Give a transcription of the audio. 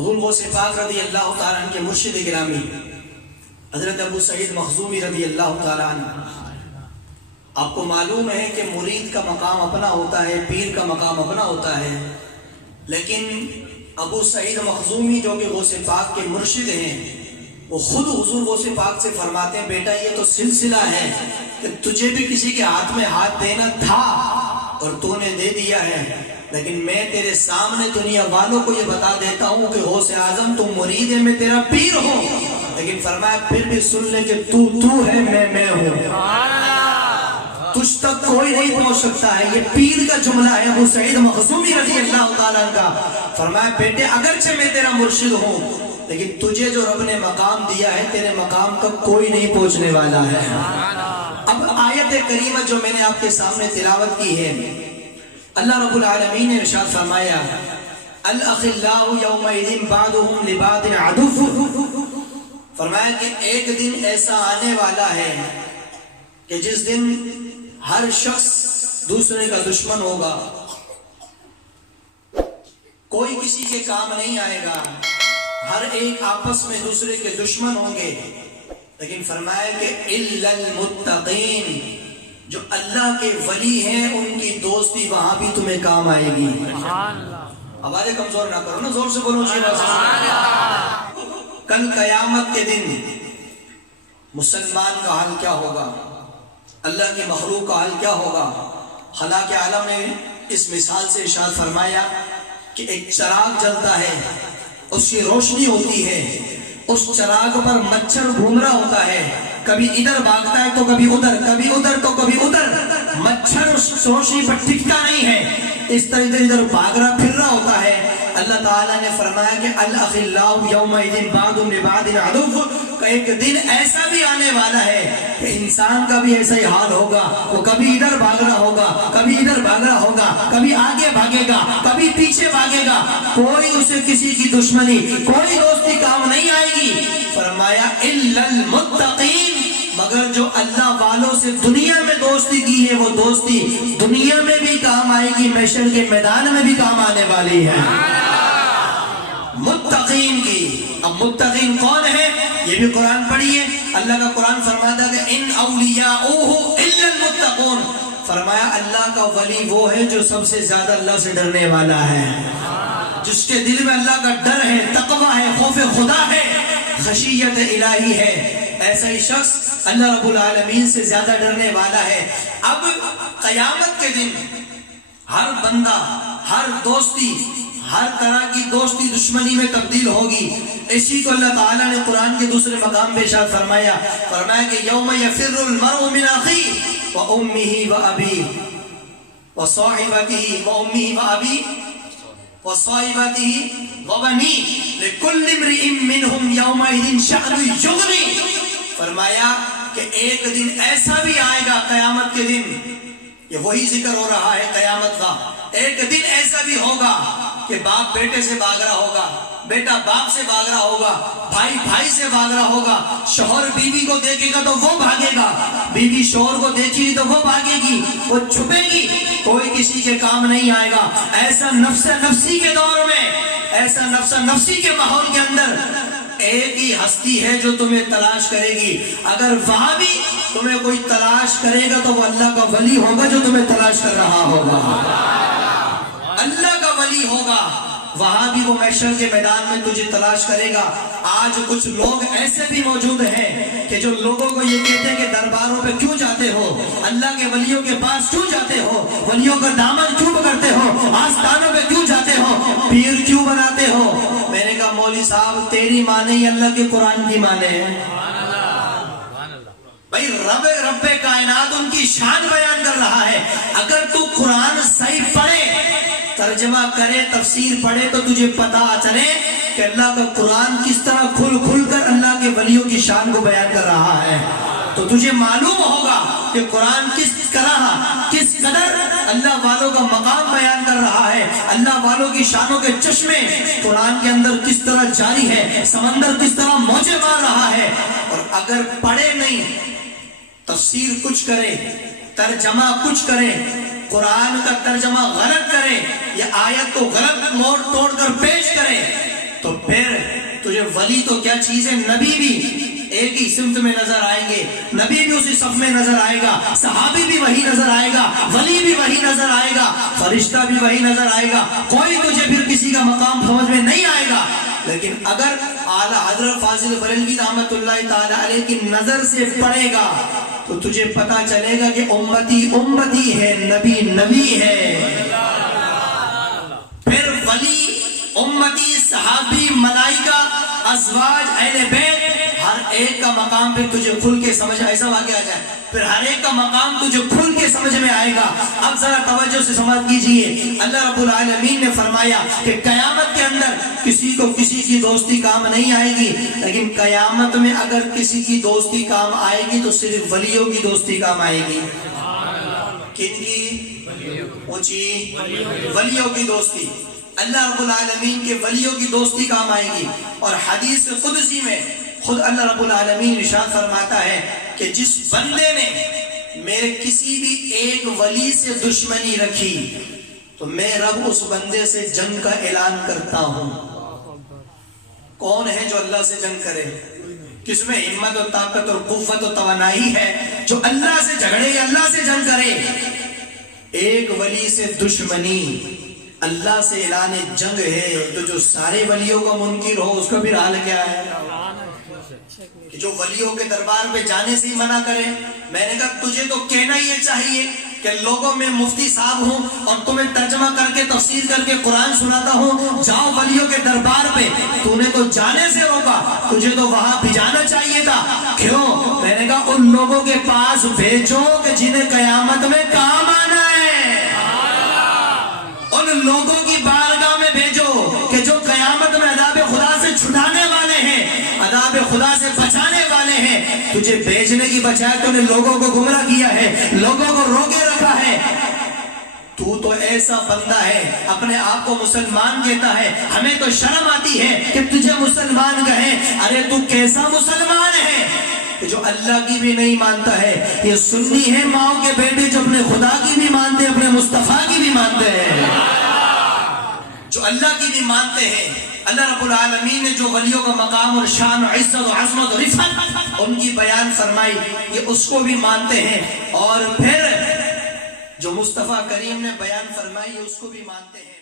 حضور غوث پاک رضی اللہ تعالیٰ عنہ کے مرشد گرامی حضرت ابو سعید مخزومی رضی اللہ تعالیٰ عنہ، آپ کو معلوم ہے کہ مرید کا مقام اپنا ہوتا ہے، پیر کا مقام اپنا ہوتا ہے، لیکن ابو سعید مخزومی جو کہ غوث پاک کے مرشد ہیں، وہ خود حضور غوث پاک سے فرماتے ہیں بیٹا یہ تو سلسلہ ہے کہ تجھے بھی کسی کے ہاتھ میں ہاتھ دینا تھا اور تو نے دے دیا ہے، لیکن میں تیرے سامنے دنیا والوں کو یہ بتا دیتا ہوں کہ غوث اعظم تم مرید ہے، میں تیرا پیر ہوں، لیکن فرمایا پھر بھی سن لے کہ تو ہے، میں ہوں، تجھ تک کوئی نہیں پہنچ سکتا ہے۔ یہ پیر کا جملہ ہے ابو سعید مخزومی رضی اللہ تعالیٰ عنہ کا۔ فرمایا بیٹے اگرچہ میں تیرا مرشد ہوں، لیکن تجھے جو رب نے مقام دیا ہے تیرے مقام کا کوئی نہیں پہنچنے والا ہے۔ اب آیت کریمہ جو میں نے آپ کے سامنے تلاوت کی ہے، اللہ رب العالمین نے ارشاد فرمایا الاخلاء یومئذ بعضهم لبعض عدو، فرمایا کہ ایک دن ایسا آنے والا ہے کہ جس دن ہر شخص دوسرے کا دشمن ہوگا، کوئی کسی کے کام نہیں آئے گا، ہر ایک آپس میں دوسرے کے دشمن ہوں گے، لیکن فرمایا کہ الا المتقین، جو اللہ کے ولی ہیں ان کی دوستی وہاں بھی تمہیں کام آئے گی۔ آوازیں کمزور نہ کرو نا، زور سے بولو جی۔ کل قیامت کے دن مسلمان کا حال کیا ہوگا، اللہ کی مخلوق کا حال کیا ہوگا؟ خلاق عالم نے اس مثال سے ارشاد فرمایا کہ ایک چراغ جلتا ہے، اس کی روشنی ہوتی ہے، اس چراغ پر مچھر گھوم رہا ہوتا ہے، کبھی ادھر بھاگتا ہے تو کبھی ادھر، کبھی ادھر تو کبھی ادھر، مچھر اس روشنی پر ٹکتا نہیں ہے، اس طرح ادھر ادھر بھاگ رہا پھر رہا ہوتا ہے۔ اللہ تعالیٰ نے فرمایا کہ الاخلاء یومئذ بعضهم لبعض عدو، کہ ایک دن ایسا بھی آنے والا ہے کہ انسان کا بھی ایسا ہی حال ہوگا، وہ کبھی ادھر بھاگ رہا ہوگا، کبھی ادھر بھاگ رہا ہوگا، کبھی آگے بھاگے گا، کبھی پیچھے بھاگے گا، کوئی اسے کسی کی دشمنی، کوئی دوستی کام نہیں آئے گی۔ فرمایا الا المتقین، مگر جو اللہ والوں سے دنیا میں دوستی کی ہے وہ دوستی دنیا میں بھی کام آئے گی، محشر کے میدان میں بھی کام آنے والی ہے۔ متقین کی، اب متقین کون ہے یہ بھی قرآن پڑھیے، اللہ کا قرآن فرماتا ہے کہ ان اولیاؤہ الا المتقون، فرمایا اللہ کا ولی وہ ہے جو سب سے زیادہ اللہ سے ڈرنے والا ہے، جس کے دل میں اللہ کا ڈر ہے، تقوی ہے، خوف خدا ہے، خشیت الہی ہے، ایسا ہی شخص اللہ رب العالمین سے زیادہ ڈرنے والا ہے۔ اب قیامت کے دن ہر بندہ، ہر دوستی، ہر طرح کی دوستی دشمنی میں تبدیل ہوگی۔ اسی کو اللہ تعالیٰ نے قرآن کے دوسرے مقام پہ ارشاد فرمایا کہ یوم یفر المرء من اخیہ وامہ وابیہ وصاحبتہ وامہ وابیہ وصاحبتہ وبنیہ لکل امرئ منہم یومئذ شأن یغنیہ، فرمایا کہ ایک دن ایسا بھی آئے گا قیامت کے دن، یہ وہی ذکر ہو رہا ہے قیامت کا، ایک دن ایسا بھی ہوگا کہ باپ بیٹے سے بھاگ رہا ہوگا، بیٹا باپ سے بھاگ رہا ہوگا، بھائی بھائی سے بھاگ رہا ہوگا، شوہر بیوی کو دیکھے گا تو وہ بھاگے گا، بیوی شوہر کو دیکھے گی تو وہ بھاگے گی، وہ چھپے گی، کوئی کسی کے کام نہیں آئے گا۔ ایسا نفس نفسی کے دور میں، ایسا نفس نفسی کے ماحول کے اندر ایک ہی ہستی ہے جو تمہیں تلاش کرے گی، اگر وہاں بھی تمہیں کوئی تلاش کرے گا تو وہ اللہ کا ولی ہوگا جو تمہیں تلاش کر رہا ہوگا، اللہ کا ولی ہوگا، وہاں بھی وہ محشر کے میدان میں تجھے تلاش کرے گا۔ آج کچھ لوگ ایسے بھی موجود ہیں کہ جو لوگوں کو یہ کہتے ہیں کہ درباروں پہ کیوں جاتے ہو، اللہ کے ولیوں کے پاس کیوں جاتے ہو، ولیوں کا دامن کیوں پکڑتے ہو، آستانوں پہ کیوں جاتے ہو، پیر کیوں بناتے ہو؟ میں نے کہا مولوی صاحب تیری مانے ہی اللہ کے قرآن کی مانے ہیں، بھائی رب کائنات ان کی شان بیان کر رہا ہے، اگر تو قرآن صحیح پڑھے، ترجمہ کرے، تفسیر پڑھے تو تجھے پتا چلے کہ اللہ کا قرآن کس طرح کھل کھل کر اللہ کے ولیوں کی شان کو بیان کر رہا ہے، تو تجھے معلوم ہوگا کہ قرآن کس طرح، کس قدر اللہ والوں کا مقام بیان کر رہا ہے، اللہ والوں کی شانوں کے چشمے قرآن کے اندر کس طرح جاری ہے، سمندر کس طرح موجے مار رہا ہے۔ اور اگر پڑھے نہیں، تفسیر کچھ کرے، ترجمہ کچھ کرے، قرآن کا ترجمہ غلط کرے یا آیت کو غلط موڑ توڑ کر پیش کرے، تو پھر تجھے ولی تو کیا چیز ہے، نبی بھی ایک ہی سمت میں نظر آئیں گے، نبی بھی اسی صف میں نظر آئے گا، صحابی بھی وہی نظر آئے گا، ولی بھی وہی نظر آئے گا، فرشتہ بھی وہی نظر آئے گا، کوئی تجھے پھر کسی کا مقام سمجھ میں نہیں آئے گا۔ لیکن اگر اعلیٰ حضرت فاضل بریلوی رحمت اللہ تعالی علیہ کی نظر سے پڑے گا تو تجھے پتا چلے گا کہ امتی امتی ہے، نبی نبی ہے۔ پھر ولی، امتی، صحابی، ملائکہ، ازواج، اہل بیت، ہر ایک کا مقام پھر تجھے کھل کے سمجھ، ایسا واقعہ آ جائے پھر ہر ایک کا مقام تجھے کھل کے سمجھ میں آئے گا۔ اب ذرا توجہ سے سماعت کیجئے، اللہ رب العالمین نے فرمایا کہ قیامت کے اندر کسی کو کسی کی دوستی کام نہیں آئے گی، لیکن قیامت میں اگر کسی کی دوستی کام آئے گی تو صرف ولیوں کی دوستی کام آئے گی۔ کن کی؟ اونچی، ولیوں کی دوستی، اللہ رب العالمین کے ولیوں کی دوستی کام آئے گی۔ اور حدیث قدسی میں خود اللہ رب العالمین ارشاد فرماتا ہے کہ جس بندے نے میرے کسی بھی ایک ولی سے دشمنی رکھی تو میں رب اس بندے سے جنگ کا اعلان کرتا ہوں۔ کون ہے جو اللہ سے جنگ کرے؟ کس میں ہمت و طاقت اور قوت و توانائی ہے جو اللہ سے جھگڑے یا اللہ سے جنگ کرے؟ ایک ولی سے دشمنی، اللہ سے اعلان جنگ ہے، تو جو سارے ولیوں کا منکر ہو اس کا بھی حال کیا ہے؟ کہ جو ولیوں کے دربار پہ جانے سے ہی منع کرے۔ میں نے کہا تجھے تو کہنا ہی چاہیے کہ لوگوں میں مفتی صاحب ہوں اور تمہیں ترجمہ کر کے تفسیر کر کے قرآن سناتا ہوں، جاؤ ولیوں کے دربار پہ، تو نے تو جانے سے روکا، تجھے تو وہاں بھجانا چاہیے تھا۔ کیوں؟ میں نے کہا ان لوگوں کے پاس بھیجو کہ جنہیں قیامت میں کام آنا ہے، ان لوگوں کی بارگاہ میں بھیجو کہ جو قیامت میں عذاب خدا سے چھڑانے والے ہیں، عذاب خدا سے بچانے والے ہیں۔ تجھے بھیجنے کی بجائے تو نے لوگوں کو گمراہ کیا ہے، لوگوں کو روکے رکھا ہے۔ تو ایسا بندہ ہے، اپنے آپ کو مسلمان کہتا ہے، ہمیں تو شرم آتی ہے کہ تجھے مسلمان کہیں۔ ارے تو کیسا مسلمان ہے کہ جو اللہ کی بھی نہیں مانتا ہے؟ یہ سنی ہے ماؤں کے بیٹے جو اپنے خدا کی بھی مانتے ہیں، اپنے مصطفیٰ کی بھی مانتے ہیں، جو اللہ کی بھی مانتے ہیں۔ اللہ رب العالمین نے جو ولیوں کا مقام اور شان و عزت و عظمت و رفعت ان کی بیان فرمائی، یہ اس کو بھی مانتے ہیں، اور پھر جو مصطفیٰ کریم نے بیان فرمائی اس کو بھی مانتے ہیں۔